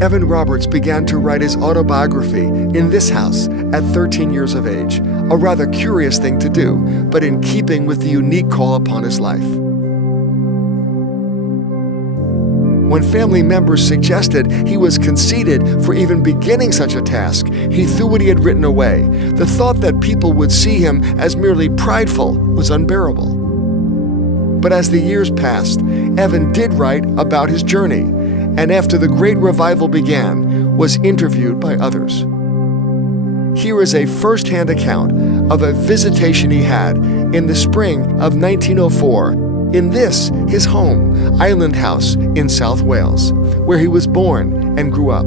Evan Roberts began to write his autobiography in this house at 13 years of age, a rather curious thing to do, but in keeping with the unique call upon his life. When family members suggested he was conceited for even beginning such a task, he threw what he had written away. The thought that people would see him as merely prideful was unbearable. But as the years passed, Evan did write about his journey, and after the Great Revival began, was interviewed by others. Here is a first-hand account of a visitation he had in the spring of 1904 in this, his home, Island House in South Wales, where he was born and grew up.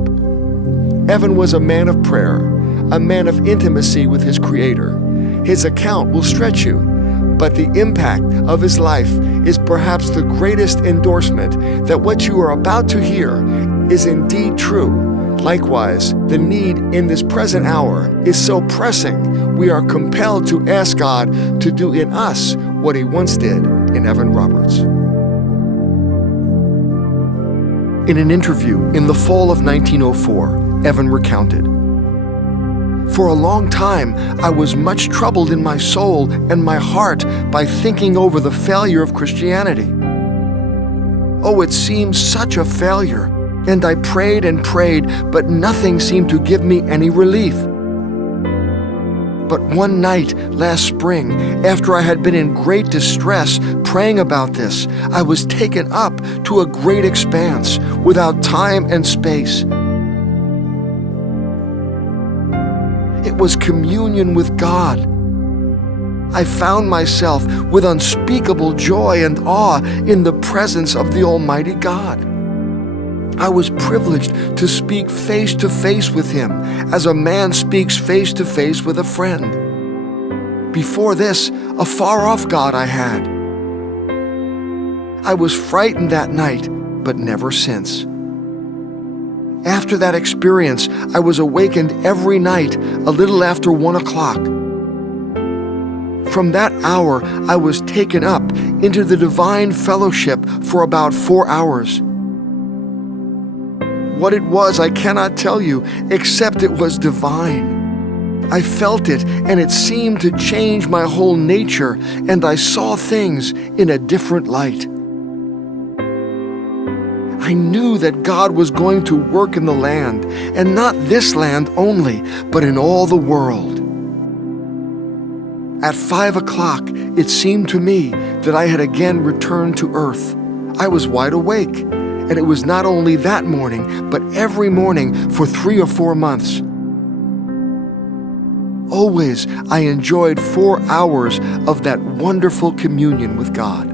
Evan was a man of prayer, a man of intimacy with his Creator. His account will stretch you, but the impact of his life is perhaps the greatest endorsement that what you are about to hear is indeed true. Likewise, the need in this present hour is so pressing, we are compelled to ask God to do in us what He once did in Evan Roberts. In an interview in the fall of 1904, Evan recounted, "For a long time, I was much troubled in my soul and my heart by thinking over the failure of Christianity. Oh, it seemed such a failure, and I prayed and prayed, but nothing seemed to give me any relief. But one night last spring, after I had been in great distress praying about this, I was taken up to a great expanse without time and space. It was communion with God. I found myself with unspeakable joy and awe in the presence of the Almighty God. I was privileged to speak face to face with Him as a man speaks face to face with a friend. Before this, a far-off God I had. I was frightened that night, but never since. After that experience, I was awakened every night a little after 1 o'clock. From that hour, I was taken up into the divine fellowship for about 4 hours. What it was, I cannot tell you, except it was divine. I felt it, and it seemed to change my whole nature, and I saw things in a different light. I knew that God was going to work in the land, and not this land only, but in all the world. At 5 o'clock, it seemed to me that I had again returned to earth. I was wide awake, and it was not only that morning, but every morning for 3 or 4 months. Always I enjoyed 4 hours of that wonderful communion with God."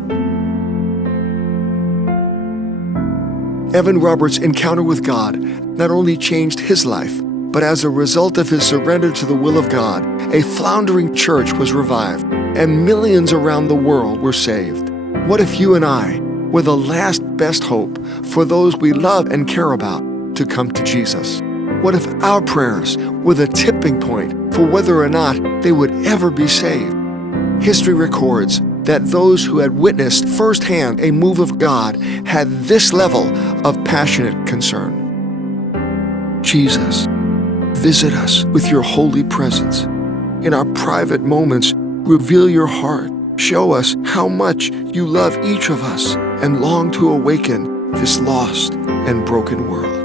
Evan Roberts' encounter with God not only changed his life, but as a result of his surrender to the will of God, a floundering church was revived, and millions around the world were saved. What if you and I were the last best hope for those we love and care about to come to Jesus? What if our prayers were the tipping point for whether or not they would ever be saved? History records that those who had witnessed firsthand a move of God had this level of passionate concern. Jesus, visit us with your holy presence. In our private moments, reveal your heart. Show us how much you love each of us and long to awaken this lost and broken world.